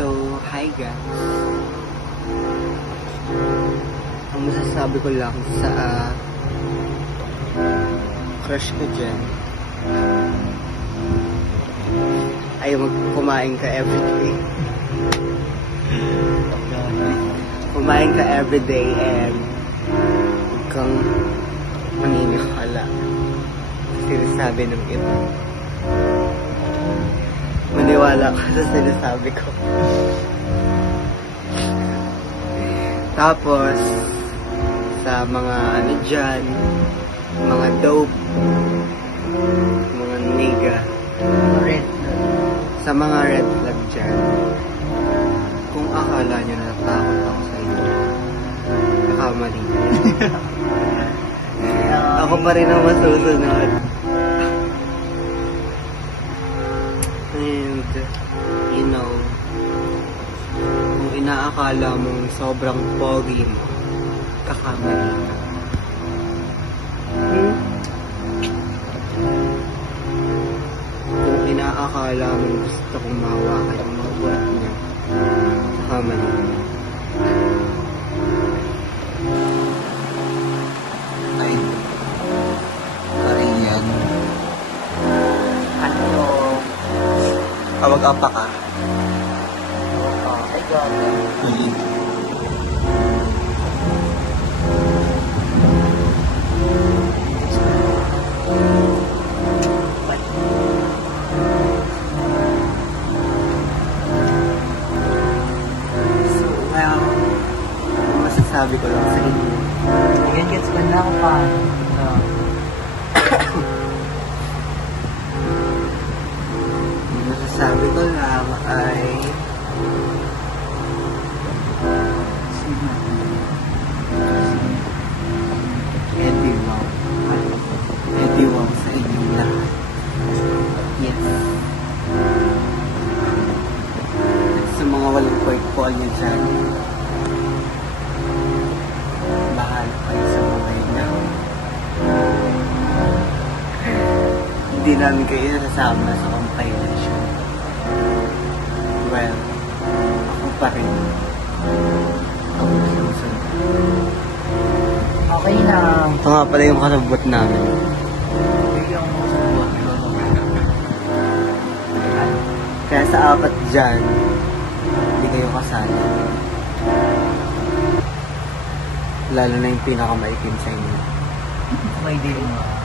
So, hi guys. Ang masasabi ko lang sa crush ko dyan ay kumain ka everyday. Kumain ka everyday and huwag kang maniniwala sinasabi ng iba. Maniwala ka sa sinasabi ko. Tapos sa mga ano dyan, mga dope, mga nigga, sa mga red flag dyan, kung akala nyo natatakot ako sa inyo, nakamali. Ako pa rin ang masusunod. And, you know, kung inaakala mong sobrang pogi mo, kakamali ka. Kung inaakala mong gusto kong mahawakan ang mga buhat niya, kakamali ka. Ay, paring yan. Ano? Awag apa ka? Ay, gabi. So, well, masasabi ko lang sa inyo. Again, gets ba na ako pa? Masasabi ko lang ay Eddie wow. Eddie wow sa inyong lahat. Yes. At sa mga walang point-call nyo dyan, bahala kayo sa mga yun. Hindi namin kayo nasasama sa compilation. Well, ako pa rin. Ako na susunod. Okay lang. Ito nga pala yung kasabot namin. Bigyan mo sa buwan. Kaya sa apat dyan, hindi kayo kasali. Lalo na yung pinakamaitim sa inyo. May din mo.